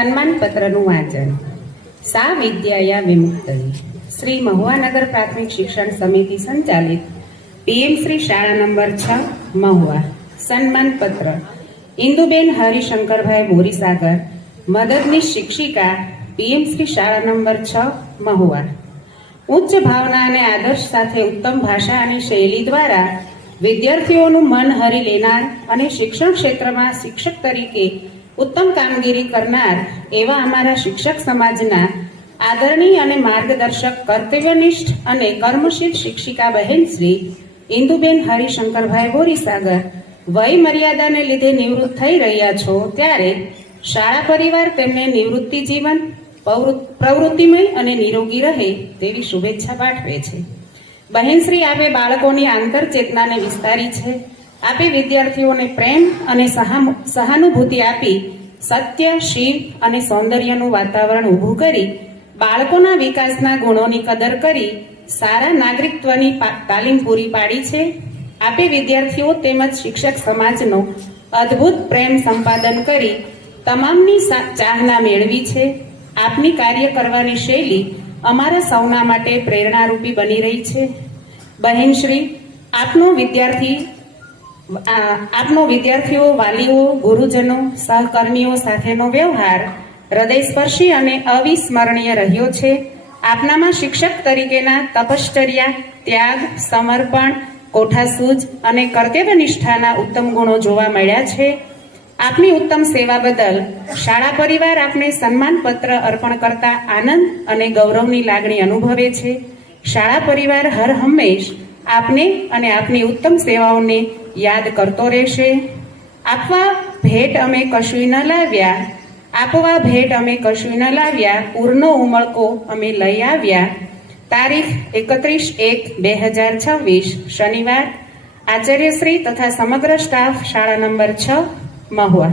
સન્માન પત્રનું વાંચન. સા વિદ્યાયા વિમુક્તયે. શ્રી મહુવા નગર પ્રાથમિક શિક્ષણ સમિતિ સંચાલિત પીએમ શ્રી શાળા નંબર 6 મહુવા. સન્માન પત્ર ઇન્દુબેન હરિશંકરભાઈ બોરીસાગર, મદદનીશ શિક્ષિકા, પીએમ શ્રી શાળા નંબર 6 મહુવા. ઉચ્ચ ભાવના અને આદર્શ સાથે ઉત્તમ ભાષા અને શૈલી દ્વારા વિદ્યાર્થીઓનું મન હરી લેનાર અને શિક્ષણ ક્ષેત્રમાં શિક્ષક તરીકે ઉત્તમ કામગીરી કરનાર એવા અમારા શિક્ષક સમાજના આદરણીય અને માર્ગદર્શક, કર્તવ્યનિષ્ઠ અને કર્મશીલ શિક્ષિકા બહેન શ્રી ઇન્દુબેન હરિશંકરભાઈ બોરીસાગર વય મર્યાદાને લીધે નિવૃત્ત થઈ રહ્યા છો, ત્યારે શાળા પરિવાર તેમને નિવૃત્તિ જીવન પ્રવૃત્તિમય અને નિરોગી રહે તેવી શુભેચ્છા પાઠવે છે. બહેનશ્રી, આપે બાળકોની આંતરચેતનાને વિસ્તારી છે. આપે વિદ્યાર્થીઓને પ્રેમ અને સહાનુભૂતિ આપી સત્ય, શિવ અને સૌંદર્યનું વાતાવરણ ઊભું કરી બાળકોના વિકાસના ગુણોની કદર કરી સારા નાગરિકત્વની તાલીમ પૂરી પાડી છે. આપે વિદ્યાર્થીઓ તેમજ શિક્ષક સમાજનો અદ્ભુત પ્રેમ સંપાદન કરી તમામની ચાહના મેળવી છે. આપની કાર્ય કરવાની શૈલી અમારા સૌના માટે પ્રેરણારૂપી બની રહી છે. બહેનશ્રી, આપનો વિદ્યાર્થીઓ, વાલીઓ, ગુરુજનો, સહકર્મીઓ સાથેનો વ્યવહાર હૃદયસ્પર્શી અને અવિસ્મરણીય રહ્યો છે. આપનામાં શિક્ષક તરીકેના તપશ્ચર્યા, ત્યાગ, સમર્પણ, કોઠાસૂઝ અને કર્તવ્યનિષ્ઠાના ઉત્તમ ગુણો જોવા મળ્યા છે. આપની ઉત્તમ સેવા બદલ શાળા પરિવાર આપને સન્માન પત્ર અર્પણ કરતા આનંદ અને ગૌરવની લાગણી અનુભવે છે. શાળા પરિવાર હર હંમેશ આપને અને આપની ઉત્તમ સેવાઓને યાદ કરતો રહેશે. આપવા ભેટ અમે કશુંય ન લાવ્યા, પૂરનો ઉમળકો અમે લઈ આવ્યા. તારીખ 31/1/2026 શનિવાર. આચાર્યશ્રી તથા સમગ્ર સ્ટાફ, શાળા નંબર 6 મહુવા.